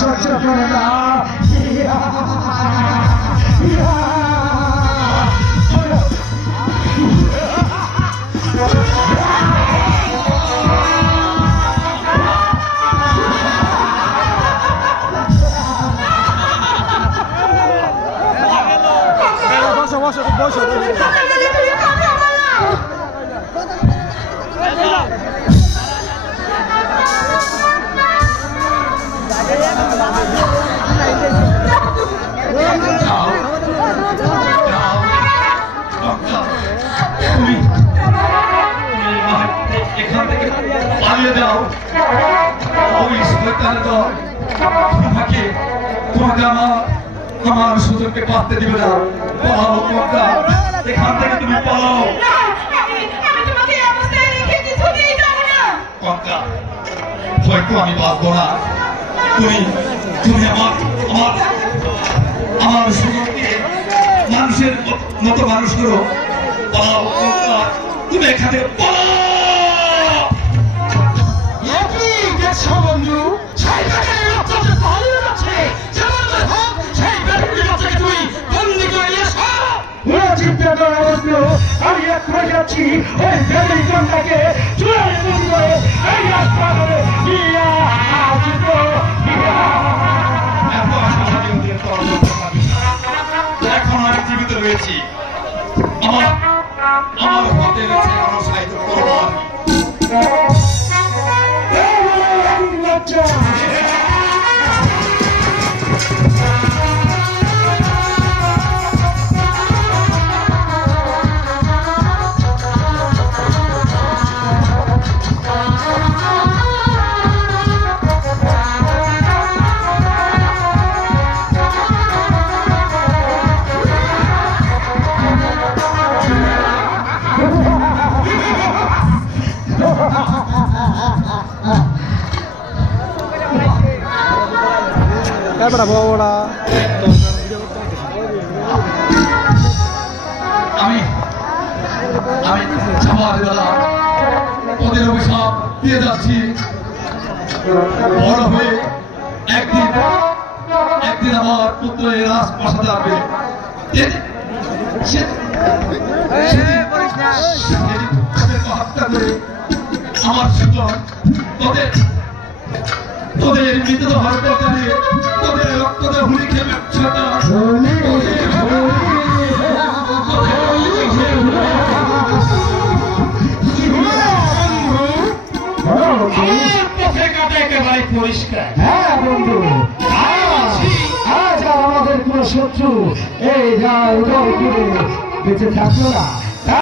সহ্য করে না। এখান থেকে পালিয়ে দাও। ওই শয়তানের দল তোমাকে আমার সুযোগকে পাততে দিবে না। পালাও কর্তা, এখান থেকে তুমি পালাও। কর্তা, হয়তো আমি বাঁচবো না। তুমি আমার সুযোগকে মানুষের মতো মানুষ করো। পালাও কর্তা, তুমি এখান থেকে পালাও। বন্ধু সেই পালিয়ে যাচ্ছে, সেই তুই বন্দি করে নিয়ে চিন্তা করা বন্ধু, আমি এখন যাচ্ছি ওই বেলিকনটাকে চুড়াই বন্দি করে এই রাস্তা ধরে এখন আমি জীবিত রয়েছি। আমার হাতে রয়েছে আমার সাহিত্য করবো আমি ওদের অভিশাপ দিয়ে যাচ্ছি। বড় হয়ে একদিন আমার পুত্র এই রাজপ্রাসাদে আসবে। হত্যা করে আমার সুযোগ তোদের মৃতদেহ তোদের রক্তদের হুলি খেয়ে একেবারে পরিষ্কার। হ্যাঁ বন্ধু, আজ আমাদের কোন শত্রু এই যা উদয় করে বেঁচে থাকলো না।